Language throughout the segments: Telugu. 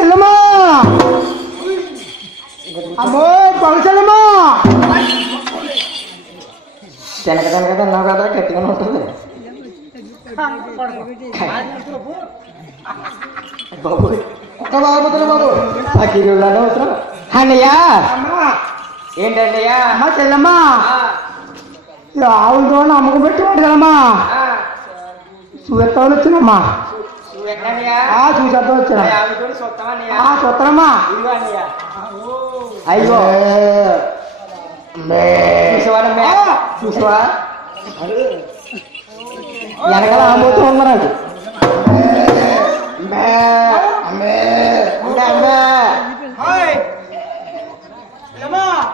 చెల్లమ్మా అమ్మో పలుచల్లమ్మా తినక తినక తిన్నావు కదా గట్టిగానే ఉంటుంది బాబు ఒక్క బాబుతులు బాబు పక్కీరులానే అవుతున్నావు అన్నయ్యా ఏంటన్నయ్యా అమ్మా చెల్లమ్మా ఆవుల దోణ అమ్మకం పెట్టుకోండి కదమ్మా చూస్తాను వచ్చినమ్మా చూసేద్దాం వచ్చినా చూస్తానమ్మా అయ్యో చూసావా వెనకాల ఆమెతో ఉన్నారు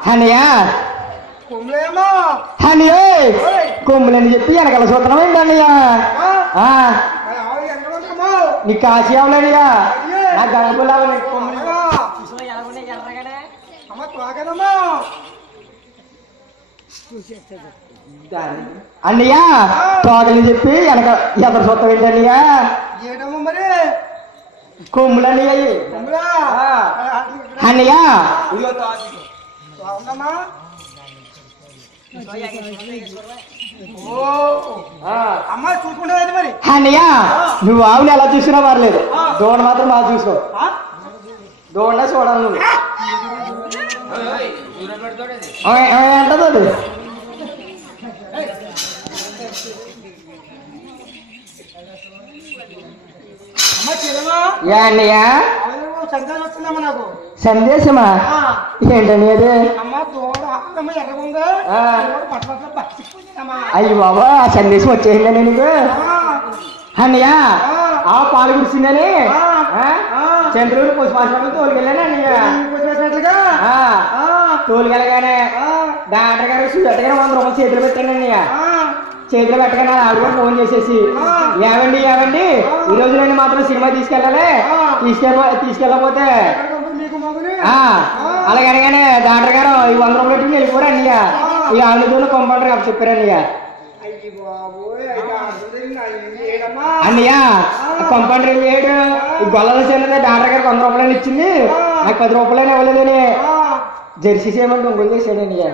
హనియా హనియే కొమ్ములని చెప్పి వెనకాల చూస్తున్నాం ఏంటి అన్నయ్యా నీకు కాశీ అవలేనియా నా గడపలా అన్నయ్యా తోటని చెప్పి వెనక ఎక్కడ చూస్తాం ఏంటి అన్నయ్యా కొమ్ములు అన్నయ్య అన్నయ్యా అన్నయ్యా నువ్వు ఆవుని ఎలా చూసినా పర్లేదు దోణ మాత్రం బాగా చూసుకో దోణ చూడాలి నువ్వు అంటది అన్నయ్యా సందేశమా ఏంటని అది అయ్యి బాబా ఆ సందేశం వచ్చేసిందని నీకు అన్నయ్య ఆ పాలు కురిసిందని చంద్రుడు పుష్పాశ్రమం తోలుకెళ్ళాను అన్నయ్య తోలుకెళ్ళగానే డాక్టర్ గారు చూడగానే 100 రూపాయలు చేతులు పెట్టాను అన్నయ్య చేతులు పెట్టగానే ఆవిడ ఫోన్ చేసేసి ఏమండి ఈ రోజు నేను మాత్రం సినిమా తీసుకెళ్ళాలి తీసుకెళ్ళకపోతే అలాగే అనగానే డాక్టర్ గారు ఈ 100 రూపాయలు వెళ్ళిపోరు అన్నయ్య ఈ ఆవిడతో కంపౌండర్ అప్పు చెప్పారు అన్నయ్య కంపౌండర్ ఏం చేయడు ఈ గొల్లల చెల్లెదే డాక్టర్ గారికి 100 రూపాయలు ఇచ్చింది నాకు 10 రూపాయలు ఇవ్వలేదని జెర్సీ చేయమంటే ఇంకొంచెం చేశాడు అన్నయ్య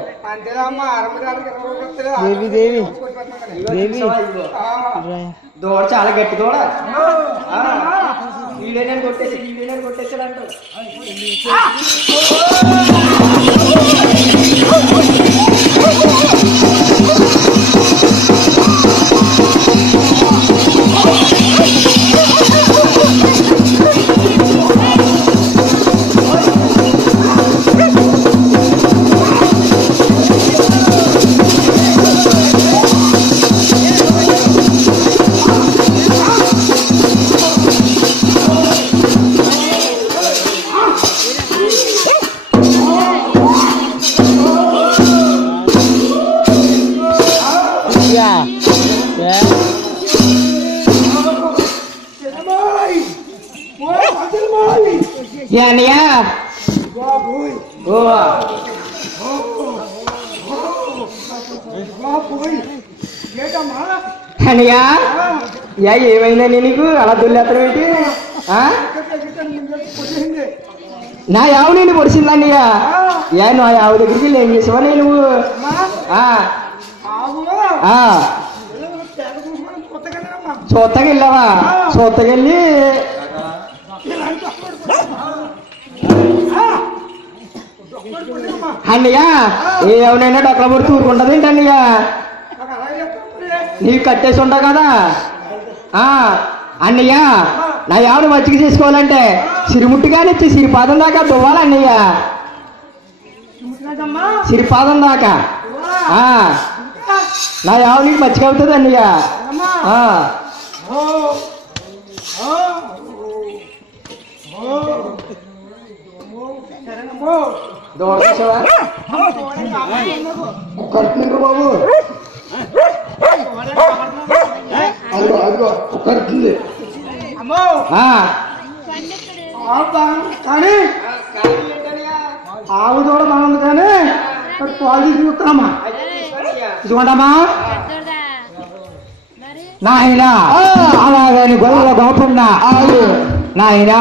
దూడ చాలా గట్టి దూడ వీడేనని కొట్టేసాడు అంటాడు అన్నయ్య అన్నయ్య ఏమైందా నీకు అలా దొల్లేత్తడం ఏంటి నా యావు నేను పొడిచింది అన్నయ్య నా యావు దగ్గరికి ఏం చేసావా నువ్వు చూత్తకెళ్ళావా చూత్తకెళ్ళి అన్నయ్య ఏమైనా డొక్కల పొడి తూరుకుంటది ఏంటి అన్నయ్య నీకు కట్టేసి ఉంటావు కదా అన్నయ్య నా యావని మచ్చిక చేసుకోవాలంటే సిరిముట్టుగానే సిరిపాదం దాకా దువ్వాలి అన్నయ్య సిరిపాదం దాకా నా యావ నీకు మచ్చిక అవుతుంది అన్నయ్య దూడ చూసావా కట్టిండ్రు బాబు కడుతుంది కానీ ఆవు దూడ బాగుంది కానీ పాలు తీసుకుంటామా చూడమ్మా నాయన అలాగని గొల్ల గోపన్న ఆవు నాయనా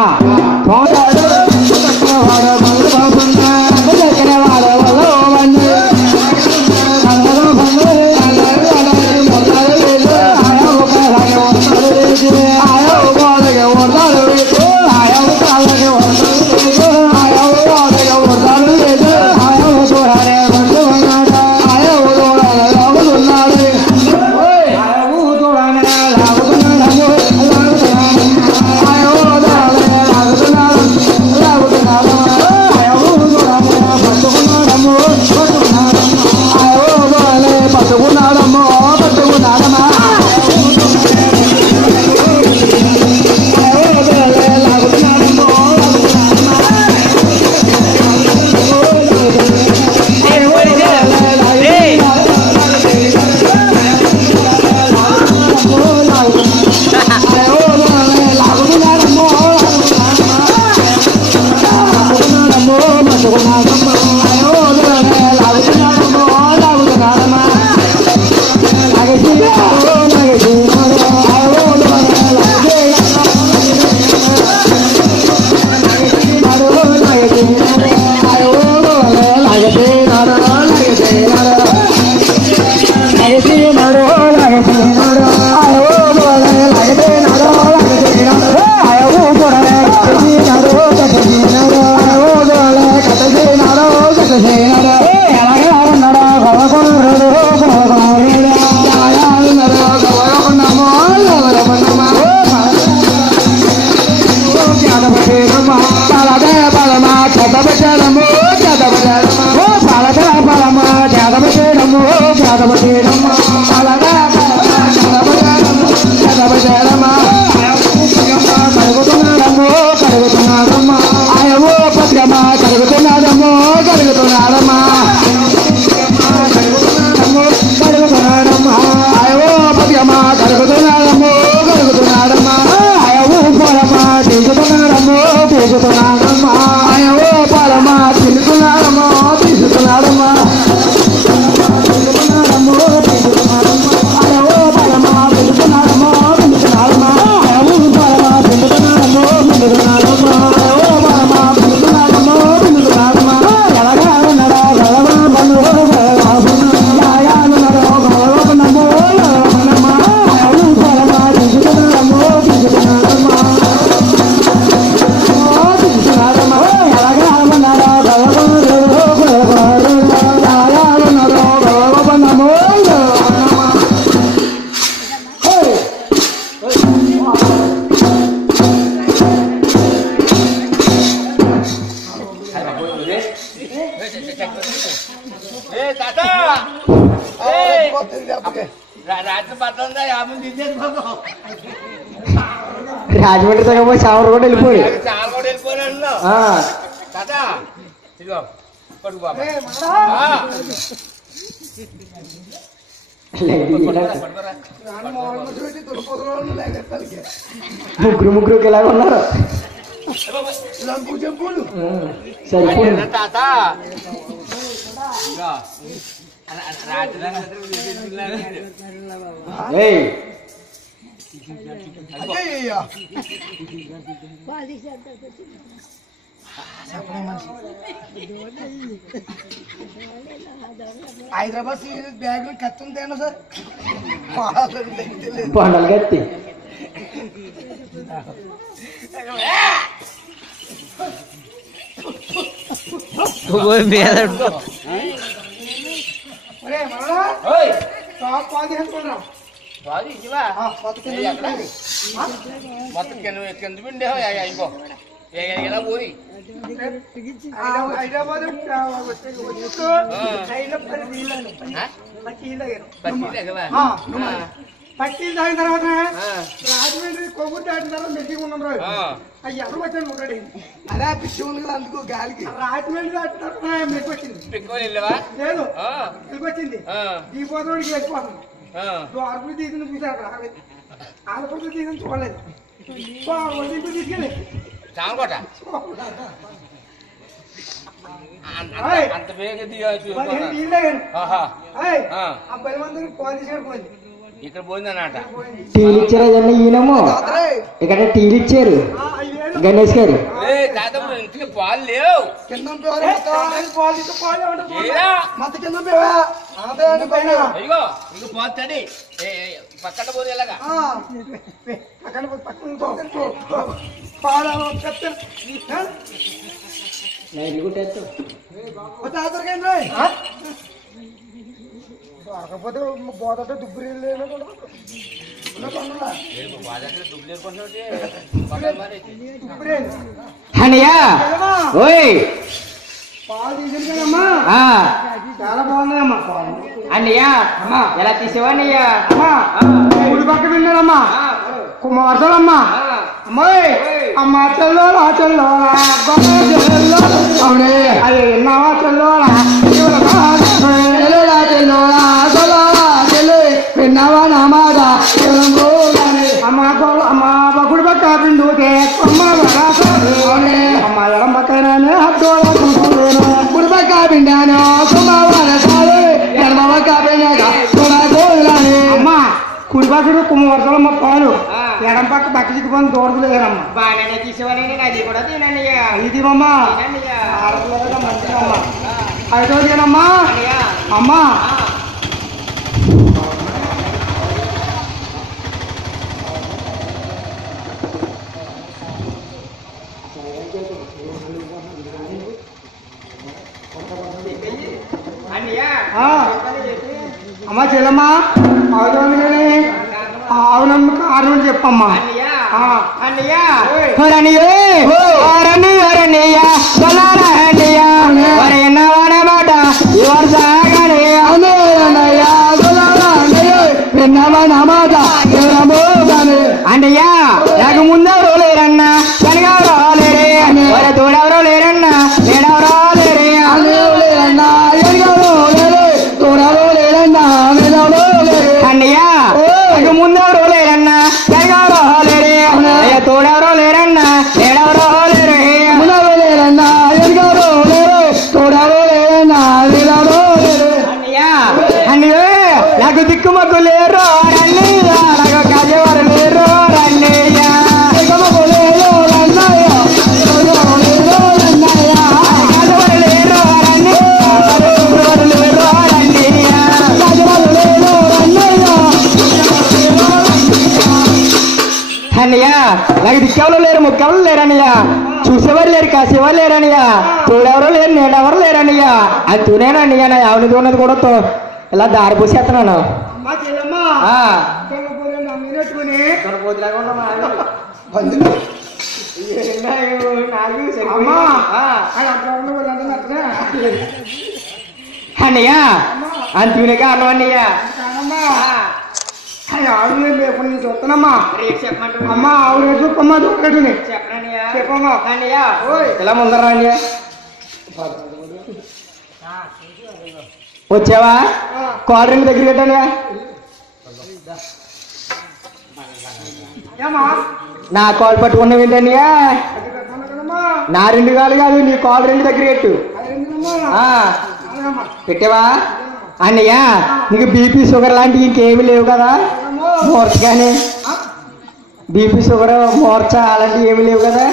రాజమండ్రి తగ్గపోయి చావర కూడా వెళ్ళిపోయి ముగ్గురుకి ఎలాగ ఉన్నారు సరిపోయింది హైదరాబాద్ బ్యాగ్ కత్తుందేనా సార్ పండలు కత్తి హైదరాబాద్ పట్టీలు తాగిన తర్వాత రాజమండ్రి కొవ్వూరు దాటిన తర్వాత మెట్టిగా ఉన్నాం రోజు అవి ఎవరు వచ్చాను ముట్టడి అదే పిచ్చి ఉంది కదా అందుకు గాలికి రాజమండ్రి దాటిన తర్వాత మెట్టి వచ్చింది లేదు మెట్టి వచ్చింది దీపోతోడికి వెళ్ళిపోతుంది ద్వారపుడు తీసిన చూసారు అక్కడ ఆలపడుతు తీసిన చూడలేదు తీసుకెళ్ళి అంత బలవంతుడు ఫోన్ తీసుకొని పోయింది ఇక్కడ పోయిందన్నమాట టీలు ఇచ్చారా ఈయనము ఇక్కడ టీలు ఇచ్చారు గణేష్ గారు ఇంటికి పాలు లేవు కింద మత కింద పైన ఇగో ఇంక పాలు తడి పక్కన పోదు ఎలాగా అక్కడ పక్కన పాలు దొరకపోతే బోధతో దుబ్బరి అన్నయ్యా ఓయ్ పాలు తీసాను కదమ్మా చాలా బాగున్నాయమ్మా అన్నయ్యా ఎలా తీసేవా అన్నయ్యా గుడి పక్క విన్నారమ్మా కుమార్తెలమ్మా అమ్మాయి అమ్మ చెల్లోరా చెల్లోరా అవునే అది విన్నావా చెల్లోరా చెల్లోరా చెల్లోరా చెల్లు విన్నావా నా మాట అమ్మ గుడి పక్క పిండుతే అమ్మ అమ్మ ఎడం పక్కనే అద్దోళ గుడి పక్క పిండాను ఎడమ పక్క పిండాక అమ్మా కుడి పక్కడు కుమ్మవర్తలమ్మ పాలు ఎడం పక్క బక్క చిక్కుపోయిన దూడలు లేరమ్మా బాగానే తీసేవాడి అది కూడా తినన్నయ్యా ఇది అమ్మా మంచిదమ్మా అయితే తినమ్మా అమ్మా అమ్మా చెల్లమ్మా అవునమ్మ కారణం చెప్పమ్మా అంటయ్యా నాకు ముందెవరో లేరన్నా వెనకెవరో లేరే తోడెవరో లేరన్నా నేడెవరో లేరే లేరన్నా తోడెవరో లేరన్నా అన్నయ్యా నాకు ముందెవరో లేరన్నా వెనకెవరో లేరే తోడెవరో లేరన్నా నేడెవరో లేరే లేరన్నా ఎరుగెవరో లేరు తోడెవరో లేరన్నా అన్నయ్యా అన్నయ్య నాకు దిక్కుమగ్గు లేరు రన్నయ్య నాకు కాజేవారు లేరు రన్నయ్య అన్నయ్య నాకు దిక్కెవరు లేరు ముక్కెవరు లేరన్నయ్య చూసేవారు లేరు కాసేవారు లేరన్నయ్య తోడెవరో లేరు నేడెవరు లేరన్నయ్య అది తూనేనన్నయ్య నా ఎవరిది ఉన్నది కూడా ఇలా దారి పోసేస్తున్నాను అన్నయ్య అంతూనేగా అన్నం అన్నయ్య ఆవిడ నేను చూస్తానమ్మా చెప్పమంటారు అమ్మా ఆవిడ చెప్పమ్మా దొరకట్టుని చెప్పమ్మా అన్నయ్య ఇలా ముందరా అన్నయ్య వచ్చావా కోడరింగ్ దగ్గర పెట్టానుగా నా కాల్ పట్టుకున్నావు ఏంటన్నయ్యా నా రెండు కాలు కాదు నీ కాల్ రెండు దగ్గర పెట్టు పెట్టావా అన్నయ్య నీకు బీపీ షుగర్ లాంటివి ఇంకేమీ లేవు కదా మూర్చ కానీ బీపీ షుగర్ మూర్చ అలాంటివి ఏమీ లేవు కదా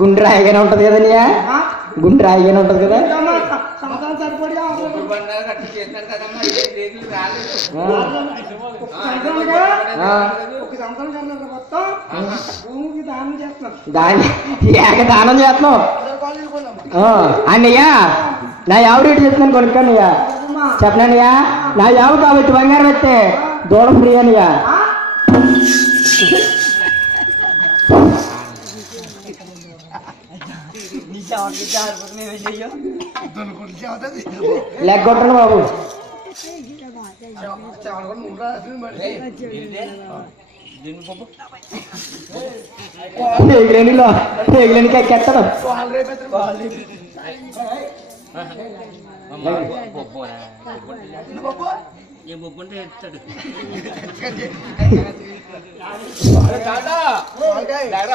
గుండె రాయిగానే ఉంటది కదన్నయ్య గుండె రాయిగానే ఉంటది కదా దాన్ని ఏక దానం చేస్తున్నావు అన్నయ్య నా యావ రేటు చెప్తున్నాను కొనుక్కన్నయ్య చెప్పనయ్యా నా యావ కాబట్టి బంగారం ఎత్తే దూడ ఫ్రీ అన్నయ్య లెగ్గొట్టండి బాబు తెగిలేని ఎక్కేస్తాను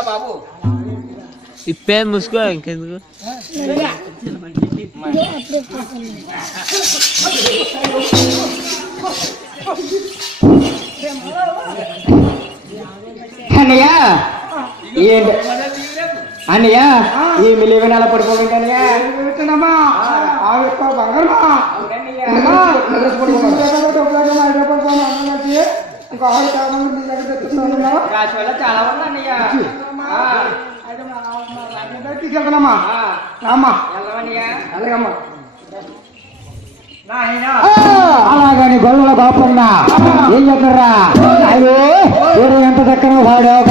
బాబు ఇప్పే ముసుకో ఇంకెందుకు అన్నయ్య ఏంటి అన్నయ్య ఈ మిలివెన్ అలా పడిపోకండి అన్నయ్య చాలా ఉంది అన్నయ్య తీసుకెళ్తానమ్మా అమ్మా అలాగమ్మా అలాగని గొడవల గోపన్నా ఏం చెప్తారా అయ్యో ఎంత చక్కగా వాడావు